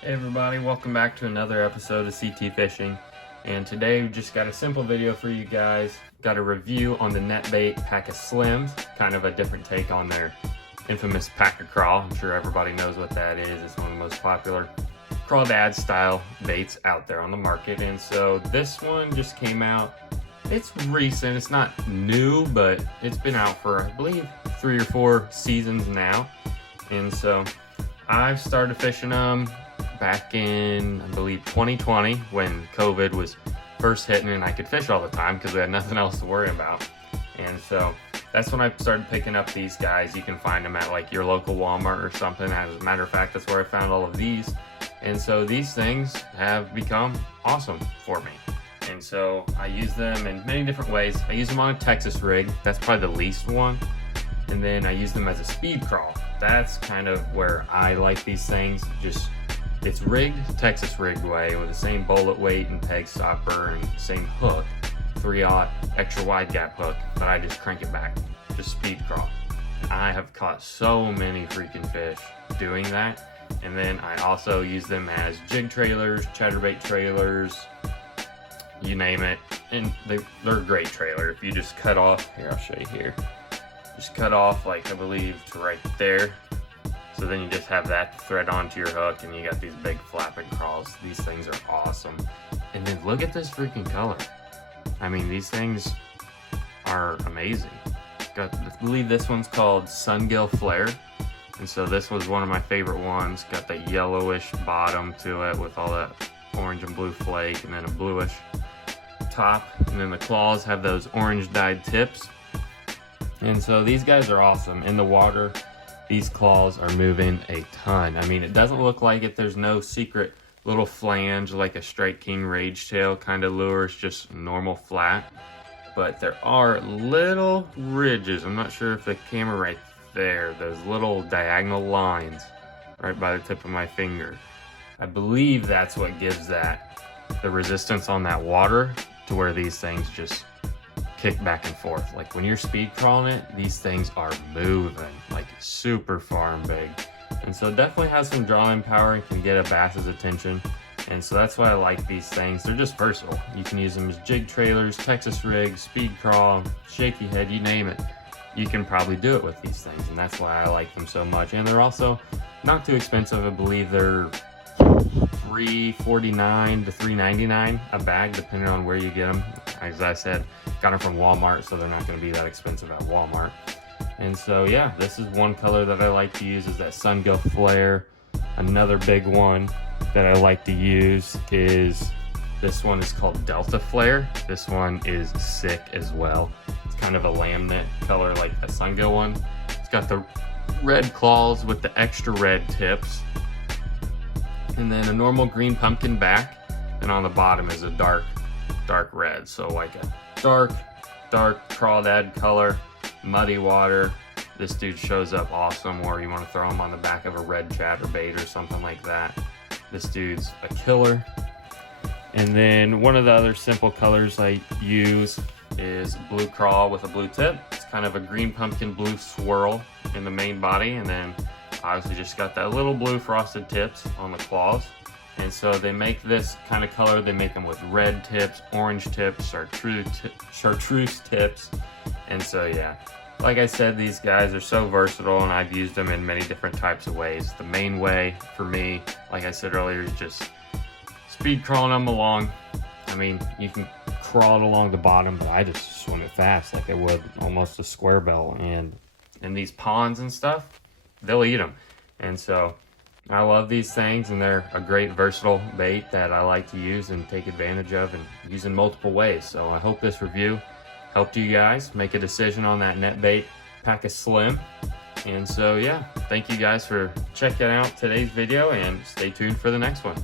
Hey everybody, welcome back to another episode of CT Fishing. And today we just got a simple video for you guys. Got a review on the Netbait Paca Slims, kind of a different take on their infamous Paca Crawl. I'm sure everybody knows what that is. It's one of the most popular crawdad style baits out there on the market. And so this one just came out. It's recent, it's not new, but it's been out for, I believe, 3 or 4 seasons now. And so I've started fishing them back in, I believe, 2020 when COVID was first hitting and I could fish all the time because we had nothing else to worry about. And so that's when I started picking up these guys. You can find them at like your local Walmart or something. As a matter of fact, that's where I found all of these. And so these things have become awesome for me. And so I use them in many different ways. I use them on a Texas rig. That's probably the least one. And then I use them as a speed crawl. That's kind of where I like these things. Just, it's rigged Texas rigged way with the same bullet weight and peg stopper and same hook, 3/0 extra wide gap hook, but I just crank it back, just speed crawl. I have caught so many freaking fish doing that. And then I also use them as jig trailers, chatterbait trailers, you name it. And they're a great trailer. If you just cut off, here, I'll show you here. Just cut off, like, I believe, to right there. So then you just have that thread onto your hook and you got these big flapping crawls. These things are awesome. And then look at this freaking color. I mean, these things are amazing. I believe this one's called Sungill Flare. And so this was one of my favorite ones. Got that yellowish bottom to it with all that orange and blue flake and then a bluish top. And then the claws have those orange dyed tips. And so these guys are awesome. In the water, these claws are moving a ton. I mean, it doesn't look like it. There's no secret little flange like a Strike King Rage Tail kind of lure. It's just normal flat. But there are little ridges. I'm not sure if the camera right there, those little diagonal lines right by the tip of my finger. I believe that's what gives that the resistance on that water to where these things just kick back and forth. Like when you're speed crawling it, these things are moving like super far and big. And so it definitely has some drawing power and can get a bass's attention. And so that's why I like these things. They're just versatile. You can use them as jig trailers, Texas rigs, speed crawl, shaky head, you name it. You can probably do it with these things. And that's why I like them so much. And they're also not too expensive. I believe they're $3.49 to $3.99 a bag, depending on where you get them. As I said, got them from Walmart, so they're not going to be that expensive at Walmart. And so yeah, this is one color that I like to use, is that Sungill Flare. Another big one that I like to use is this one is called Delta Flare. This one is sick as well. It's kind of a lamb knit color like a Sungill one. It's got the red claws with the extra red tips. And then a normal green pumpkin back. And on the bottom is a dark red. So like a dark crawdad color, muddy water. This dude shows up awesome, or you want to throw him on the back of a red chatterbait or something like that. This dude's a killer. And then one of the other simple colors I use is blue crawl with a blue tip. It's kind of a green pumpkin blue swirl in the main body, and then obviously just got that little blue frosted tips on the claws. And so they make this kind of color. They make them with red tips, orange tips, chartreuse tips. And so yeah, like I said, these guys are so versatile and I've used them in many different types of ways. The main way for me, like I said earlier, is just speed crawling them along. I mean, you can crawl it along the bottom, but I just swim it fast like I would almost a square bell. And in these ponds and stuff, they'll eat them. And so I love these things, and they're a great versatile bait that I like to use and take advantage of and use in multiple ways. So I hope this review helped you guys make a decision on that Netbait Paca Slim. And so yeah, thank you guys for checking out today's video, and stay tuned for the next one.